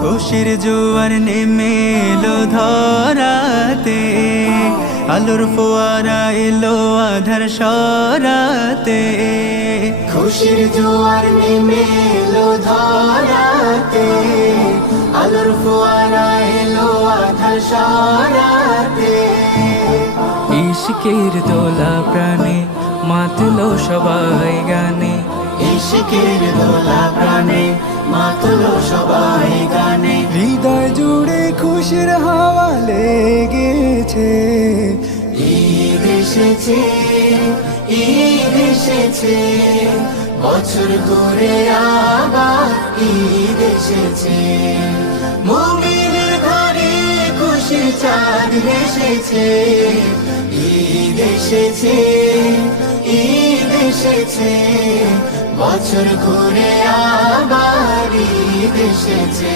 খুশির জোয়ার নেমে এলো ধরাতে, আলোর ফোয়ারা এলো আধার সরাতে। খুশির জোয়ার নেমে এলো ধরাতে, আলোর ফোয়ারা এলো আধার সরাতে। ইশকের দোলা প্রাণে মাতলো সবাই গানে, ইশকের দোলা প্রাণে মাতলো সবাই গানে। হৃদয় জুড়ে খুশির হাওয়া লেগেছে। ঈদ এসেছে, ঈদ এসেছে, বছর ঘুরে আবার ঈদ এসেছে। মুমিনের ঘরে খুশির চাঁদ এসেছে। ঈদ এসেছে, ঈদ এসেছে, বছর ঘুরে আবার ঈদ এসেছে।